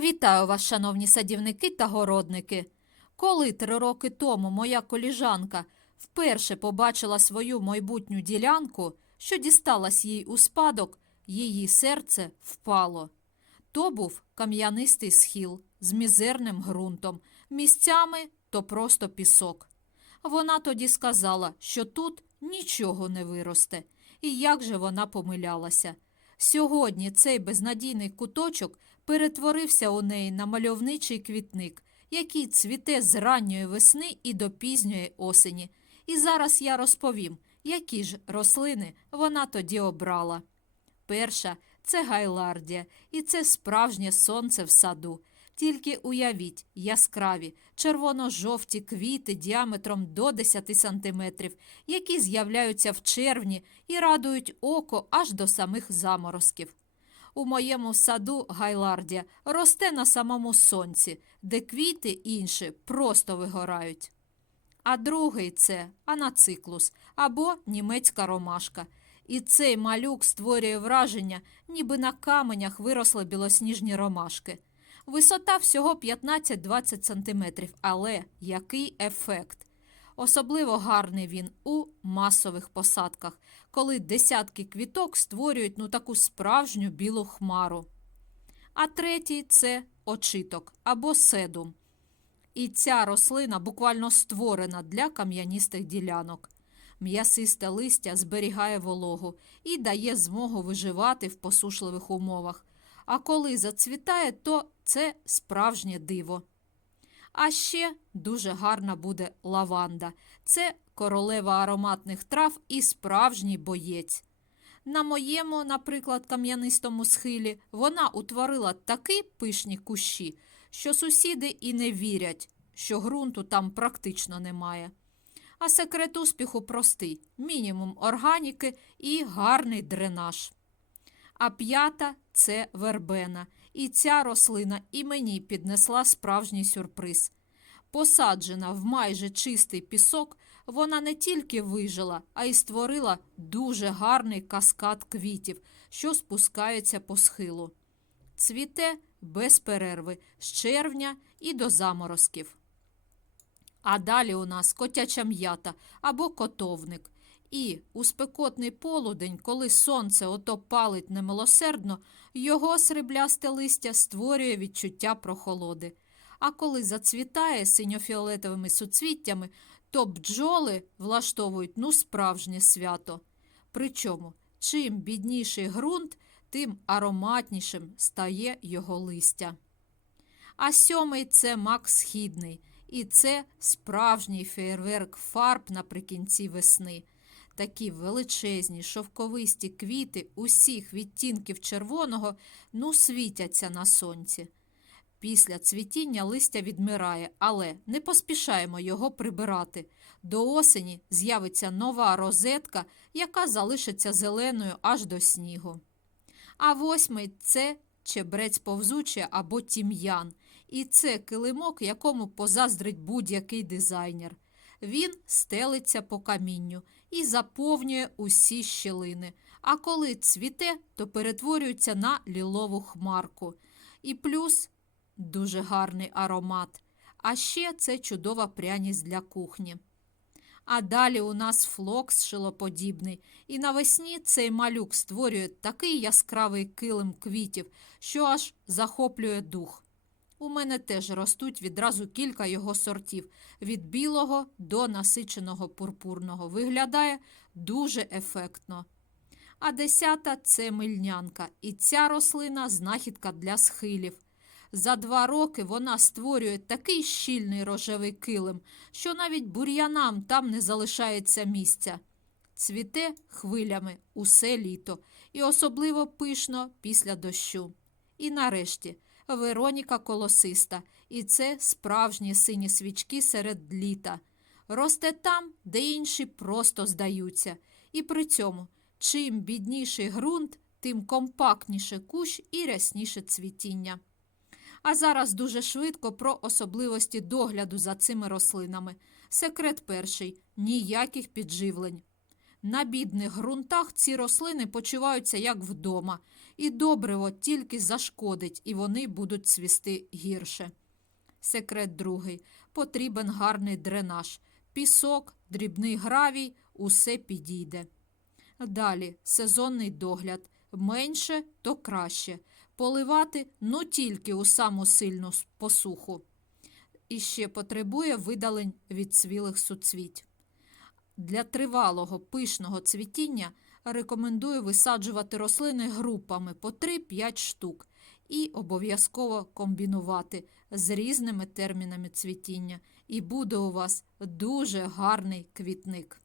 Вітаю вас, шановні садівники та городники. Коли три роки тому моя коліжанка вперше побачила свою майбутню ділянку, що дісталась їй у спадок, її серце впало. То був кам'янистий схил з мізерним ґрунтом, місцями то просто пісок. Вона тоді сказала, що тут нічого не виросте, і як же вона помилялася. Сьогодні цей безнадійний куточок перетворився у неї на мальовничий квітник, який цвіте з ранньої весни і до пізньої осені. І зараз я розповім, які ж рослини вона тоді обрала. Перша це гайлардія, і це справжнє сонце в саду. Тільки уявіть яскраві, червоно-жовті квіти діаметром до 10 сантиметрів, які з'являються в червні і радують око аж до самих заморозків. У моєму саду гайлардія росте на самому сонці, де квіти інші просто вигорають. А другий це анациклус або німецька ромашка. І цей малюк створює враження, ніби на каменях виросли білосніжні ромашки. Висота всього 15-20 см, але який ефект! Особливо гарний він у масових посадках, коли десятки квіток створюють ну таку справжню білу хмару. А третій це очиток або седум. І ця рослина буквально створена для кам'яністих ділянок. М'ясисте листя зберігає вологу і дає змогу виживати в посушливих умовах. А коли зацвітає, то це справжнє диво. А ще дуже гарна буде лаванда. Це королева ароматних трав і справжній боєць. На моєму, наприклад, кам'янистому схилі вона утворила такі пишні кущі, що сусіди і не вірять, що ґрунту там практично немає. А секрет успіху простий: мінімум органіки і гарний дренаж. А п'ята це вербена. І ця рослина і мені піднесла справжній сюрприз. Посаджена в майже чистий пісок, вона не тільки вижила, а й створила дуже гарний каскад квітів, що спускаються по схилу. Цвіте без перерви з червня і до заморозків. А далі у нас котяча м'ята або котовник. І у спекотний полудень, коли сонце ото палить немилосердно, його сріблясте листя створює відчуття прохолоди. А коли зацвітає синьофіолетовими суцвіттями, то бджоли влаштовують ну справжнє свято. Причому, чим бідніший ґрунт, тим ароматнішим стає його листя. А сьомий це мак східний, і це справжній фейерверк фарб наприкінці весни. Такі величезні шовковисті квіти усіх відтінків червоного ну світяться на сонці. Після цвітіння листя відмирає, але не поспішаємо його прибирати. До осені з'явиться нова розетка, яка залишиться зеленою аж до снігу. А восьмий це чебрець повзучий або тім'ян. І це килимок, якому позаздрить будь-який дизайнер. Він стелиться по камінню і заповнює усі щілини. А коли цвіте, то перетворюється на лілову хмарку. І плюс дуже гарний аромат. А ще це чудова пряність для кухні. А далі у нас флокс шилоподібний, і навесні цей малюк створює такий яскравий килим квітів, що аж захоплює дух. У мене теж ростуть відразу кілька його сортів від білого до насиченого пурпурного. Виглядає дуже ефектно. А десята це мильнянка, і ця рослина знахідка для схилів. За два роки вона створює такий щільний рожевий килим, що навіть бур'янам там не залишається місця. Цвіте хвилями усе літо, і особливо пишно після дощу. І нарешті. Вероніка колосиста, і це справжні сині свічки серед літа. Росте там, де інші просто здаються. І при цьому, чим бідніший ґрунт, тим компактніше кущ і рясніше цвітіння. А зараз дуже швидко про особливості догляду за цими рослинами. Секрет перший ніяких підживлень. На бідних ґрунтах ці рослини почуваються як вдома, і добриво тільки зашкодить, і вони будуть цвісти гірше. Секрет другий. Потрібен гарний дренаж. Пісок, дрібний гравій усе підійде. Далі сезонний догляд. Менше, то краще. Поливати ну тільки у саму сильну посуху. І ще потребує видалень від цвілих суцвіть. Для тривалого пишного цвітіння рекомендую висаджувати рослини групами по 3-5 штук і обов'язково комбінувати з різними термінами цвітіння. І буде у вас дуже гарний квітник.